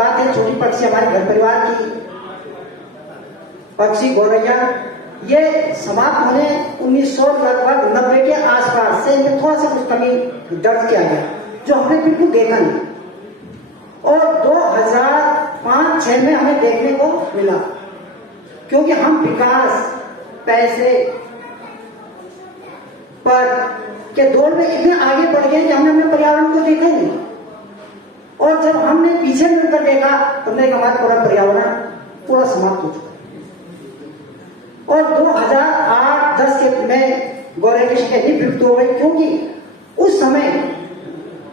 बात है, छोटी पक्षी हमारे घर परिवार की पक्षी गौरैया, ये समाप्त होने 1990 के आसपास से इनमें थोड़ा सा कुछ कमी दर्ज किया गया, जो हमने बिल्कुल देखा नहीं। और 2005-06 में हमें देखने को मिला, क्योंकि हम विकास, पैसे पर के दौर में इतने आगे बढ़ गए कि हमने अपने पर्यावरण को देखा ही नहीं। और जब हमने पीछे मुड़कर देखा तो हमने हमारा पूरा पर्यावरण पूरा समाप्त हो चुका। और 2008-10 के में गौरैया की संख्या इतनी विलुप्त हो गई, क्योंकि उस समय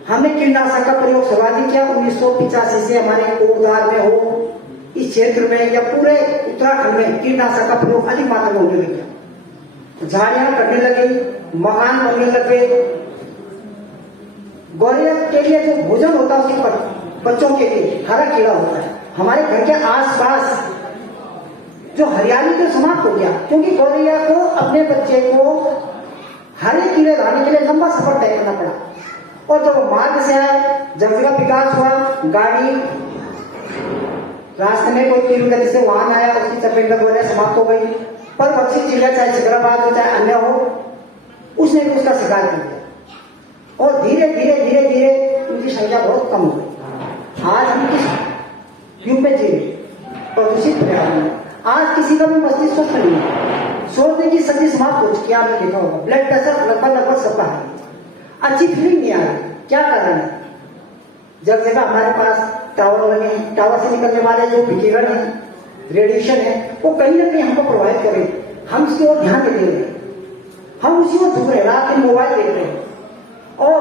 हमने कीटनाशक का प्रयोग सर्वाधिक किया। 1985 से हमारे कोटद्वार में हो, इस क्षेत्र में या पूरे उत्तराखंड में कीटनाशक का प्रयोग अधिक मात्रा में होने लग गया। झाड़ियां कटने लगी, मकान बनने लगे। गौरैया के लिए जो भोजन होता है उसके बच्चों के लिए हरा कीड़ा होता है। हमारे घर के आसपास जो हरियाली तो समाप्त हो गया, क्योंकि गौरैया को अपने बच्चे को हरे कीड़े लाने के लिए लंबा सफर तय करना पड़ा। और जब मार्ग से आए, जब का विकास हुआ, गाड़ी रास्ते में कोई तीव्र गति से वाहन आया, उसकी चपेट में गौरैया समाप्त हो गई। पर पक्षी चिड़िया, चाहे चिकराबाज हो चाहे अन्य हो, उसने भी उसका शिकार कर दिया। और धीरे धीरे धीरे धीरे उनकी संख्या बहुत कम हो गई। आज हम किस युग में जी रहे, प्रदूषित पर्यावरण में। आज किसी का भी मस्तिष्क स्वस्थ नहीं है, सोचने की शक्ति समाप्त हो चुकी है। आपने देखा होगा ब्लड प्रेशर लगभग सबका है, अच्छी फीलिंग नहीं आ रही। क्या कारण है? जब जगह हमारे पास टावर लगे हैं, टावर से निकलने वाले जो विकिरण है, रेडिएशन है, वो कहीं ना कहीं हमको प्रभावित करें। हम इसकी ओर ध्यान नहीं दे रहे, हम उसी को झुक रहे, रात में मोबाइल देख रहे हैं। और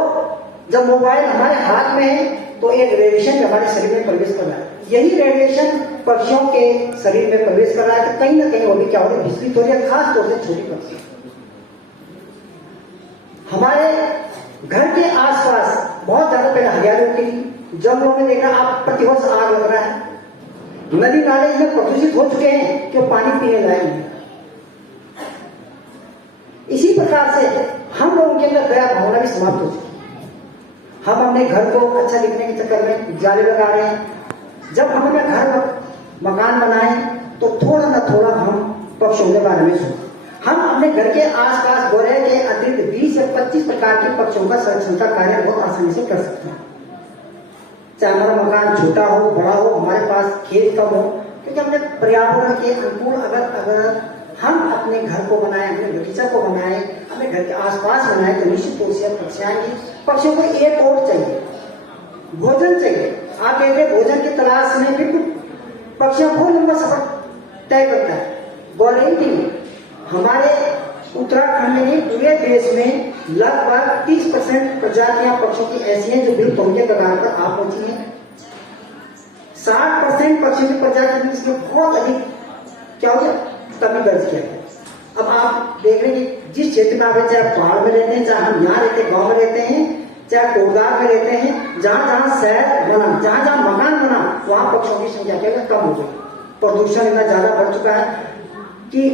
जब मोबाइल हमारे हाथ में है तो एक रेडिएशन हमारे शरीर में प्रवेश कर रहा है। यही रेडिएशन पक्षियों के शरीर में प्रवेश कर रहा है, तो कहीं ना कहीं वो भी क्या हो रही है, विचलित हो रही है, खास तौर से छोटी पक्षी। हमारे घर के आसपास बहुत ज्यादा पहले हरियाली होती थी, जंगलों में देखा आप प्रतिवर्ष आग लग रहा है। नदी नाले इतने प्रदूषित हो चुके हैं कि वो पानी पीने लायक नहीं। इसी प्रकार से हम लोगों के अंदर दया भावना भी समाप्त हो चुकी है। हम अपने घर को अच्छा दिखने के चक्कर में जाले लगा रहे हैं। जब हम अपने घर मकान बनाए तो थोड़ा ना थोड़ा हम पक्षियों के बारे में सोचें। हम अपने घर के आसपास गौरैया के अतिरिक्त 20 से 25 प्रकार के पक्षियों का संरक्षण का कार्य बहुत आसानी से कर सकते हैं। चाहे हमारा मकान छोटा हो बड़ा हो, हमारे पास खेत कम हो, क्योंकि अपने पर्यावरण के अनुकूल अगर हम अपने घर को बनाए, अपने बगीचा को बनाए, अपने घर के आसपास बनाए, तो निश्चित रूप से पक्षी आएंगे। पक्षियों को एक और चाहिए, भोजन चाहिए। आप कहते हैं भोजन की तलाश में बिल्कुल पक्षियों बहुत लंबा सफर तय करता है। गौरैया नहीं, हमारे उत्तराखंड में नहीं पूरे देश में लगभग 30% प्रजातियां पक्षियों की ऐसी हैं जो विलुप्त होने के कगार पर आ पहुंची हैं। 60% पक्षियों की प्रजाति इसमें बहुत अधिक क्या हो गया, कमी दर्ज किया है। अब आप देख रहे हैं जिस क्षेत्र में आप चाहे पहाड़ में रहते हैं, चाहे हम यहाँ रहते हैं, गाँव में रहते हैं, चाहे कोटद्वार में रहते हैं, जहां जहां शहर बना, जहां जहां मकान बना, वहां पक्षियों की संख्या क्या कम हो गई। प्रदूषण इतना ज्यादा बढ़ चुका है कि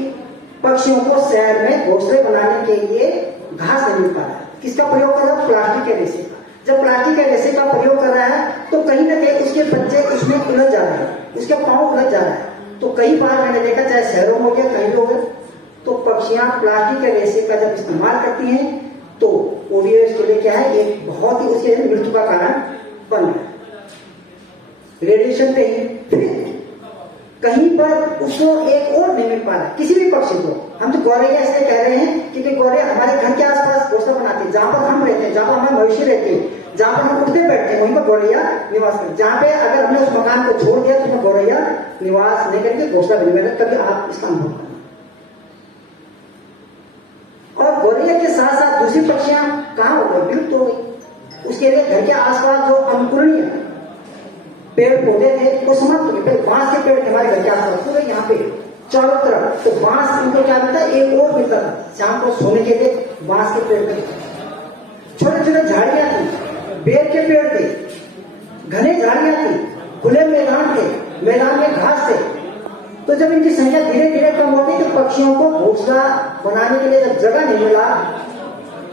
पक्षियों को शहर में घोंसले बनाने के लिए घास नहीं मिल पा रहा है। किसका प्रयोग कर रहा है? प्लास्टिक के रेशे का। जब प्लास्टिक के रेशे का प्रयोग कर रहा है तो कहीं ना कहीं उसके बच्चे उसमें उलझ जा रहे हैं, उसके पाँव उलझ जा रहा है। तो कई बार मैंने देखा, चाहे शहरों में हो गया कहीं हो गए, तो पक्षियां प्लास्टिक के रेशे का जब इस्तेमाल करती हैं तो वो भी इसके लिए क्या है, एक बहुत ही उसके मृत्यु का कारण बन रहा है। रेडिएशन पे ही फिर कहीं पर उसको एक और नहीं मिल पा रहा किसी भी पक्षी को। हम तो गौरैया इसलिए कह रहे हैं क्योंकि गौरैया हमारे घर के आसपास घोंसला बनाती है, जहां पर हम रहते हैं, जहां पर हमारे मवेशी रहते हैं, जहां पर हम उठते बैठते हैं, वहीं पर गौरैया निवास करते हैं। जहां पे अगर हमने उस मकान को छोड़ दिया तो उसमें गौरैया निवास नहीं करके घोंसला बने, तभी आप इसका अनुभव करें। और गौरैया के साथ साथ दूसरी पक्षियां कहां हो गई, विलुप्त हो गई। उसके लिए घर के आसपास जो अनुकरणीय पेड़ पौधे थे वो समाप्त हो गए। बांस के पेड़ थे हमारे घर के आसपास पूरे यहाँ पे चारों तरफ, तो बांस इनको क्या मिलता है, एक और मिलता था शाम को सोने के लिए बांस के पेड़ थे। छोटे छोटे झाड़ियां थी, बेर के पेड़ थे, घने झाड़ियां थी, खुले मैदान थे, मैदान में घास थे। तो जब इनकी संख्या धीरे धीरे कम होती तो पक्षियों को घोंसला बनाने के लिए जब जगह नहीं मिला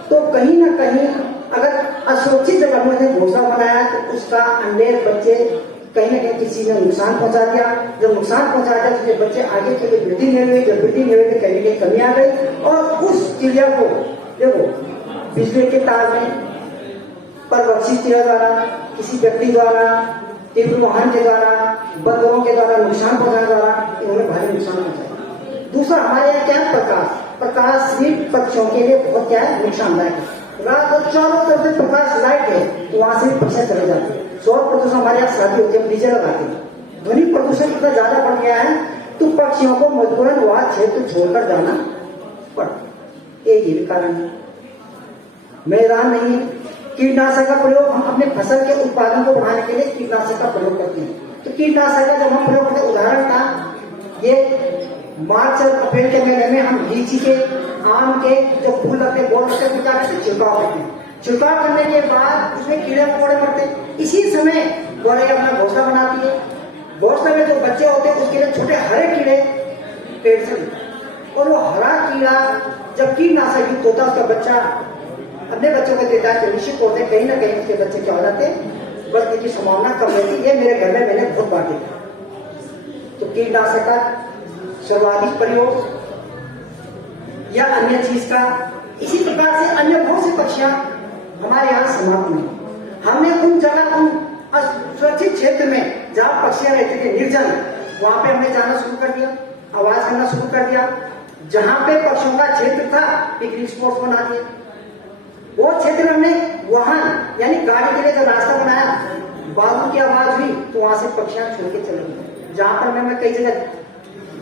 तो कहीं ना कहीं अगर असुरक्षित जगह में घोंसला बनाया तो उसका अंडे बच्चे कहीं ना कहीं किसी ने नुकसान पहुंचा दिया। जब नुकसान पहुंचा दिया तो बच्चे आगे के लिए वृद्धि नहीं हुई, जब वृद्धि नहीं हुई तो कहीं ना कहीं कमी आ गई और उस चिड़िया को देखो बिजली के तार में परवक्षी चिड़िया द्वारा, किसी व्यक्ति द्वारा, तीव्र वाहन के द्वारा, बंदरों के द्वारा नुकसान पहुंचाने द्वारा इन्होंने भारी नुकसान पहुंचाया। दूसरा हमारे यहाँ क्या है, प्रकाश भी पक्षियों के लिए बहुत क्या है, नुकसानदायक है। रात को चारों तरफ से प्रकाश लाइट है तो वहां से भी पक्षियां चले जाते हैं। शोर प्रदूषण हमारे यहाँ शादी होती है, डीजे लगाते हैं, ध्वनि प्रदूषण इतना ज्यादा बढ़ गया है तो पक्षियों को मजबूरन वहां क्षेत्र छोड़कर जाना पड़ता। एक ही कारण है, मैदान नहीं है। कीटनाशक का प्रयोग हम अपने फसल के उत्पादन को बढ़ाने के लिए कीटनाशक का प्रयोग करते हैं। तो कीटनाशक का जब हम प्रयोग करते हैं, उदाहरण था ये मार्च और अप्रैल के महीने में हम लीची के, आम के जो फूल लगते हैं, बोल लगते हैं, क्या करते हैं, छिड़काव करते हैं। छिड़काव करने के बाद उसमें कीड़े मकोड़े मरते हैं। इसी समय गौरैया अपना घोंसला बनाती है। घोंसले में जो बच्चे होते हैं उसके लिए छोटे हरे कीड़े पेड़ से निकलते और वो हरा कीड़ा जब कीटनाशक युक्त होता है उसका बच्चा अपने बच्चों को देता है तो निश्चित होते कहीं ना कहीं उसके बच्चे क्या हो जाते हैं, बचने की संभावना कम रहती है। ये मेरे घर में मैंने बहुत बार देखा। तो कीटनाशक का सर्वाधिक प्रयोग या अन्य चीज का, इसी प्रकार से अन्य बहुत सी पक्षियां हमारे यहाँ समाप्त नहीं। हमने उन जगह, उन सुरक्षित क्षेत्र में जहां पक्षियां रहते थे निर्जन, वहां पे हमने जाना शुरू कर दिया, आवाज करना शुरू कर दिया। जहां पे पक्षियों का क्षेत्र था पिकनिक स्पॉट बना दिया। वो क्षेत्र हमने वाहन यानी गाड़ी के लिए जब रास्ता बनाया, बाबू की आवाज हुई तो वहां से पक्षियां छोड़ के चले गए। जहां पर मैं कई जगह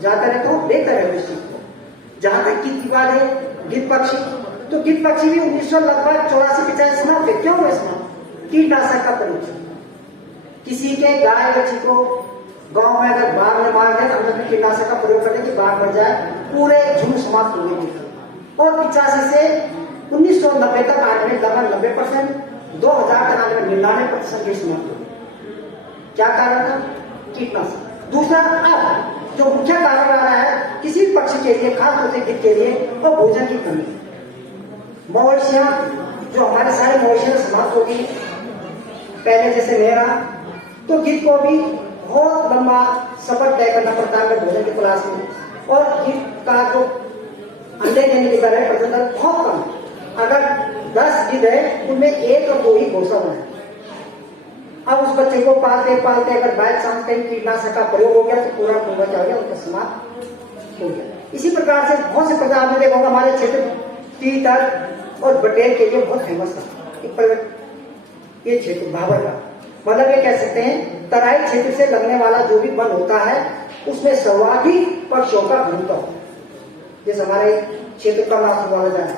जाता रहता हूँ, देखता रहता हूँ इस चीज को। जहां तक गीत की बात है, गिद्ध पक्षी, तो गिद्ध पक्षी भी 1900 लगभग 84-85 समाप्त है। क्यों हुए समाप्त? कीटनाशक का प्रयोग। किसी के गाय बच्ची को गांव में अगर बाघ ने मार दिया, हमने कीटनाशक का प्रयोग करने की बाघ मर जाए, पूरे झुंड समाप्त हो गए। और 85 से 1990 तक आने में लगभग 90%, 2000 तक आने में 99% की समाप्त हो। क्या कारण था? कीटनाशक। दूसरा, अब जो मुख्य कारण आ रहा है किसी पक्षी के लिए, खास तौर से गिद्ध के लिए, और भोजन की कमी। मवेशियां, जो हमारे सारे मवेशियां समाप्त हो गई पहले जैसे मेरा, तो गिद्ध को भी बहुत लंबा सफर तय करना पड़ता है भोजन की तलाश में। और गिद्ध का जो अंडे देने की दर है, प्रजनन दर बहुत कम। अगर 10 गिद्ध है उनमें एक और 2 ही घोंसला बनाए। अब उस बच्चे को पालते पालते अगर बाय चांस कहीं कीटनाशक का प्रयोग हो गया तो पूरा पूरा क्या हो गया, उनका समाप्त हो गया। इसी प्रकार से बहुत से प्रकार में देखोगे हमारे क्षेत्र तीतर और बटेर के लिए बहुत फेमस है। ये क्षेत्र भाबर का मतलब ये कह सकते हैं तराई क्षेत्र से लगने वाला जो भी वन होता है उसमें सर्वाधिक पक्षियों का घनत्व होता है। जैसे हमारे क्षेत्र का नाम सुना जाए,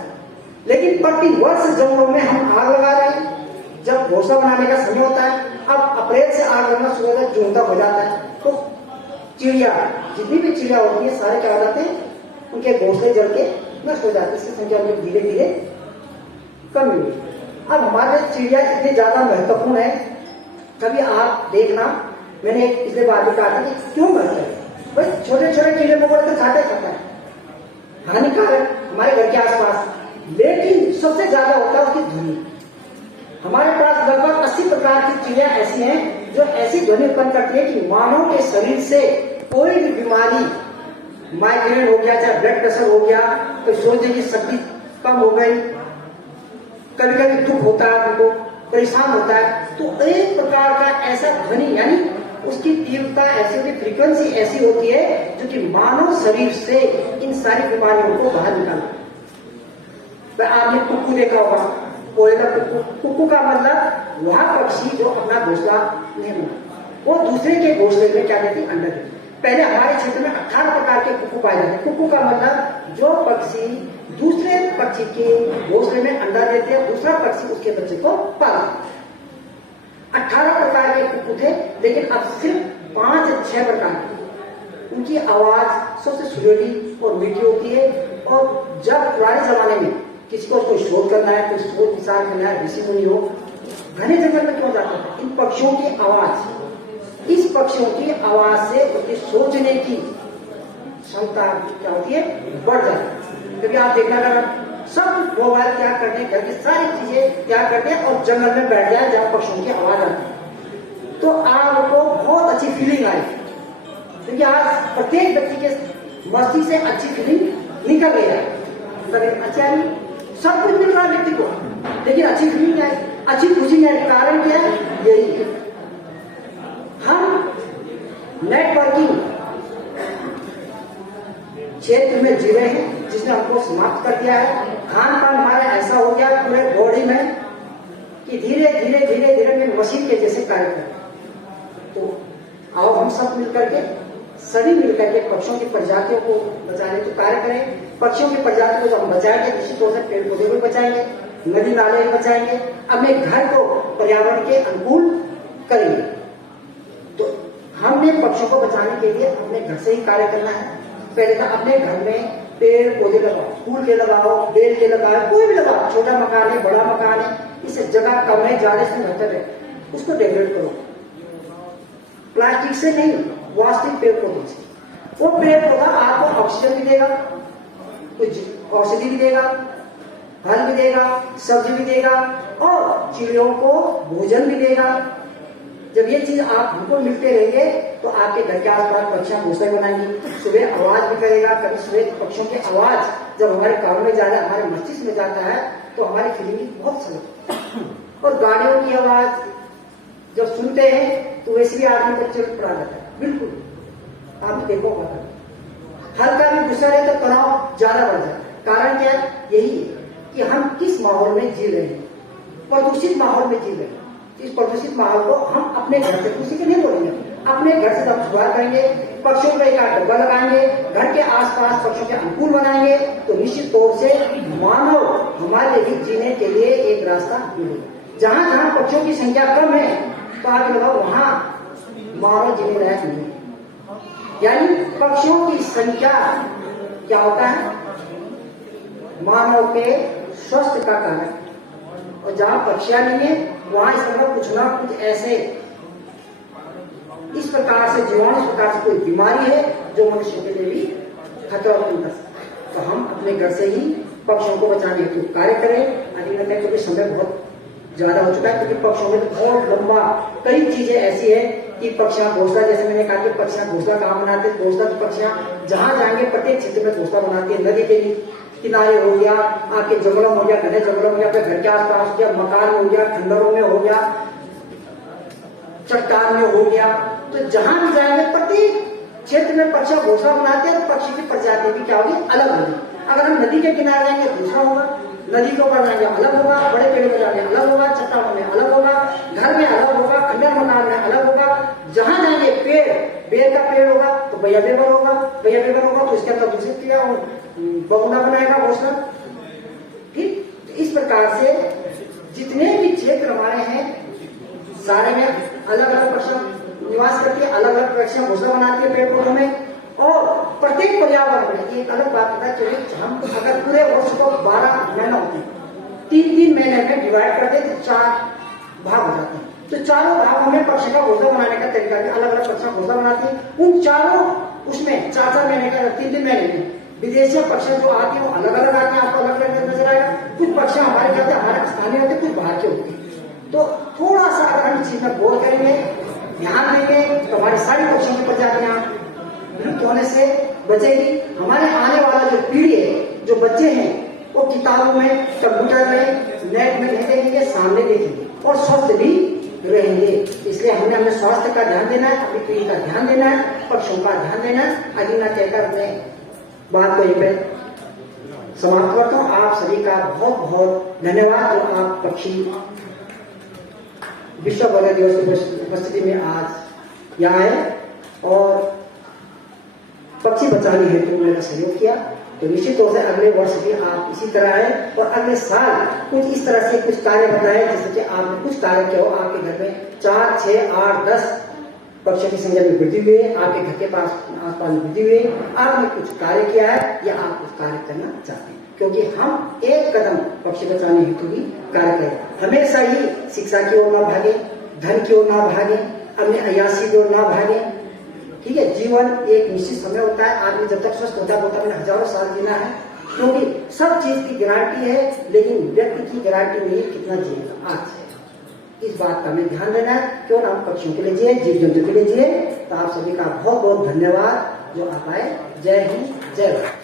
लेकिन प्रति वर्ष जंगलों में हम आग लगा रहे हैं। जब घोंसला बनाने का समय होता है, अब अप्रैल से आग लगना शुरू होता है, जून तक हो जाता है, तो चिड़िया, जितनी भी चिड़िया होती है सारे क्या हो जाते हैं, उनके घोंसले जल के नष्ट हो जाते हैं। इसकी संख्या में धीरे धीरे कमी हुई। अब हमारे चिड़िया इतनी ज्यादा महत्वपूर्ण है, कभी आप देखना, मैंने इसलिए बात भी कहा था कि क्यों मरते हैं भाई, छोटे छोटे कीड़े मकोड़े तो खाता है, हानिकारक हमारे घर के आसपास, लेकिन सबसे ज्यादा होता है उसकी ध्वनि। हमारे पास लगभग 80 प्रकार की चिड़िया ऐसी हैं जो ऐसी ध्वनि उत्पन्न करती है कि मानव के शरीर से कोई भी बीमारी, माइग्रेन हो गया, चाहे ब्लड प्रेशर हो गया, तो सोचने की शक्ति कम हो गई, कभी कभी दुख होता है, उनको परेशान होता है, तो एक प्रकार का ऐसा ध्वनि यानी उसकी तीव्रता ऐसी होती, फ्रीक्वेंसी ऐसी होती है जो कि मानव शरीर से इन सारी बीमारियों को बाहर निकालती है। आपने कुक्कू देखा होगा, कोयला कुक्कू। कुक्कू का मतलब वह पक्षी जो अपना घोंसला नहीं बना, वो दूसरे के घोंसले में क्या देती, अंडा देती। पहले हमारे क्षेत्र में 18 प्रकार के कुक्कू पाए जाते हैं। कुक्कू का मतलब जो पक्षी दूसरे पक्षी के घोंसले में अंडा देते हैं, दूसरा पक्षी उसके बच्चे को पालता। 18 प्रकार के कुक्कू थे, लेकिन अब सिर्फ 5-6 प्रकार के। उनकी आवाज सबसे सुरीली और मीठी होती है। और जब पुराने जमाने में किसी को कोई शोध करना है, कोई शोध विचार करना है, ऋषि मुनि हो, घने जंगल में क्यों जाता है? इन पक्षियों की आवाज, इस पक्षियों की आवाज से उनकी सोचने की क्षमता क्या होती है, बढ़ जाती है। कभी आप देखना अगर सब मोबाइल क्या करते हैं, घर की सारी चीजें क्या करते हैं और जंगल में बैठ जाए जहां पक्षियों की आवाज आती है, तो आपको बहुत प्रत्येक व्यक्ति के मस्ती से अच्छी फीलिंग निकल गई है, तबीयत अच्छा नहीं, सब कुछ मिल रहा है व्यक्ति को, लेकिन अच्छी फीलिंग क्या है, अच्छी खुशी नहीं है। कारण क्या है? यही है, हम नेटवर्किंग क्षेत्र में जी रहे हैं जिसने हमको समाप्त कर दिया है। खान पान हमारा ऐसा हो गया पूरे बॉडी में कि धीरे धीरे धीरे धीरे में मशीन के जैसे कार्य करें। तो आओ हम सब मिलकर के, सभी मिलकर के पक्षियों की प्रजातियों को बचाने को कार्य करें। पक्षियों की प्रजातियों को जब हम बचाएंगे निश्चित तौर से पेड़ पौधे भी बचाएंगे, नदी नाले भी बचाएंगे, अपने घर को पर्यावरण के अनुकूल करेंगे। तो हमने पक्षियों को बचाने के लिए अपने घर से ही कार्य करना है। पहले तो अपने घर में पेड़ पौधे लगाओ, फूल के लगाओ, बेल के लगाओ, कोई भी लगाओ, छोटा मकान है बड़ा मकान है, इससे जगह कम है ज्यादा से बेहतर है, उसको डेकोरेट करो। प्लास्टिक से नहीं, वास्तविक पेड़ पौधे से। वो पेड़ पौधा आपको ऑक्सीजन भी देगा, कुछ औषधि भी देगा, फल भी देगा, सब्जी भी देगा और चिड़ियों को भोजन भी देगा। जब ये चीज आप हमको मिलते रहेंगे तो आपके घर के आसपास पक्षियां घोंसले बनाएंगी, सुबह आवाज भी करेगा। कभी सुबह पक्षियों की आवाज जब हमारे कानों में जाता है, हमारे मस्तिष्क में जाता है तो हमारी फीलिंग बहुत सरल। और गाड़ियों की आवाज जब सुनते हैं तो वैसे भी आदमी को चिड़ पड़ा जाता है। बिल्कुल आप देखो, हल्का भी गुस्सा रहे तो तनाव ज्यादा बढ़ जाता है। कारण क्या है? यही है कि हम किस माहौल में जी रहे हैं, प्रदूषित माहौल में जी रहे हैं। इस प्रदूषित माहौल को हम अपने घर से, किसी के नहीं बोलेंगे, अपने घर से हम सुधार करेंगे। पक्षियों का एक डब्बा लगाएंगे, घर के आसपास पक्षियों के अनुकूल बनाएंगे तो निश्चित तौर से मानव हमारे लिए जीने के लिए एक रास्ता मिलेगा। जहां जहां पक्षियों की संख्या कम है तो आप लगाओ वहां मानव जीने लायक नहीं है। यानी पक्षियों की संख्या क्या होता है? मानव के स्वास्थ्य का कारण। और जहां पक्षियां नहीं है वहां इस तरह कुछ ना कुछ ऐसे इस प्रकार से जीवाणु, इस प्रकार से कोई बीमारी है जो मनुष्य के लिए भी खतरा उत्पन्न कर सकता है। तो हम अपने घर से ही पक्षियों को बचाने हेतु कार्य करें। अभी मैं क्योंकि समय बहुत ज्यादा हो चुका है, क्योंकि पक्षियों में बहुत लंबा कई चीजें ऐसी है कि पक्षियां घोंसला, जैसे मैंने कहा कि पक्षियां घोंसला कहाँ बनाते हैं, घोंसला की पक्षियां जहां जाएंगे प्रत्येक क्षेत्र में घोंसला बनाती है। नदी के किनारे हो गया, आपके जंगलों में हो गया, घने जंगलों में हो गया, फिर घर के आसपास हो गया, मकान में हो गया, खंडरों में हो गया, चट्टान में हो गया। तो जहां भी जाएंगे प्रत्येक क्षेत्र में पक्षियां घोंसला बनाते हैं। तो पक्षी की प्रजाति भी क्या होगी? अलग होगी। अगर हम नदी के किनारे जाएंगे दूसरा होगा, नदी के ऊपर जाएंगे अलग होगा, बड़े पेड़ में जाएंगे अलग होगा, चट्टानों में अलग होगा, घर में अलग होगा, खंडर मकान में अलग होगा। जहां जाएंगे बेर का पेड़ होगा तो भैया बेबर होगा, भैया बेबर होगा तो इसके अंदर दूसरी क्रिया बगुना बनाएगा घोंसला। ठीक, इस प्रकार से जितने भी क्षेत्र हमारे हैं सारे में अलग अलग पक्षियां निवास करती है, अलग अलग पक्षियां घोंसला बनाती है पेड़ पौधों में। और प्रत्येक पर्यावरण में एक अलग बात पता चलिए, हम अगर पूरे वर्ष को 12 महीना होते हैं, 3-3 महीने में डिवाइड कर दे तो 4 भाग हो जाते हैं। तो चारों भागों में पक्षी का घोंसला बनाने का तरीका है, अलग अलग पक्षियां घोंसला बनाती है। उन चारों उसमें 4-4 महीने का 3-3 महीने में विदेशी पक्षियां जो आती है वो अलग अलग आती है, आपको अलग अलग नजर आएगा। कुछ पक्षियां हमारे कहते हैं हमारे स्थानीय होते, कुछ बाहर के होते हैं। तो थोड़ा सा अगर हम इस चीज में गौर करेंगे, ध्यान देंगे तो हमारी सारी पक्षियों की प्रजातियां विलुप्त होने से बचेगी। हमारे आने वाला जो पीढ़ी है, जो बच्चे हैं, वो किताबों में, कंप्यूटर में, नेट में नहीं देखेंगे, सामने देखेंगे और स्वस्थ भी रहेंगे। इसलिए हमने अपने स्वास्थ्य का ध्यान देना है, अपनी पीढ़ी का ध्यान देना है, पक्षियों का ध्यान देना है। अभी ना कहकर अपने बात को यहीं पे समाप्त करता हूँ। आप सभी का बहुत बहुत धन्यवाद जो आप पक्षी विश्व वन्य दिवस की उपस्थिति में आज यहाँ आए और पक्षी बचाने हेतु मेरा सहयोग किया। तो निश्चित तौर से अगले वर्ष भी आप इसी तरह आए और अगले साल कुछ इस तरह से कुछ कार्य बताए, जैसे कि आपने कुछ कार्य किया हो, आपके घर में 4, 6, 8, 10 पक्षियों की संख्या में वृद्धि हुई है, आपके घर के पास आसपास वृद्धि हुई है, आपने कुछ कार्य किया है या आप कुछ कार्य करना चाहते हैं। क्योंकि हम एक कदम पक्षी बचाने हेतु भी कार्य करें। हमेशा ही शिक्षा की ओर ना भागे, धन की ओर ना भागे, अपने अय्यासी की ओर ना भागे। ठीक है, जीवन एक निश्चित समय होता है, आदमी जब तक स्वस्थ होता है मैंने हजारों साल जीना है, क्योंकि सब चीज की गारंटी है लेकिन व्यक्ति की गारंटी नहीं कितना जिएगा आज। इस बात का हमें ध्यान देना है, क्यों ना हम पक्षियों के लिए जिए, जीव जंतु के लिए जिए। तो आप सभी का बहुत बहुत धन्यवाद। जो आ पाए। जय हिंद, जय भारत।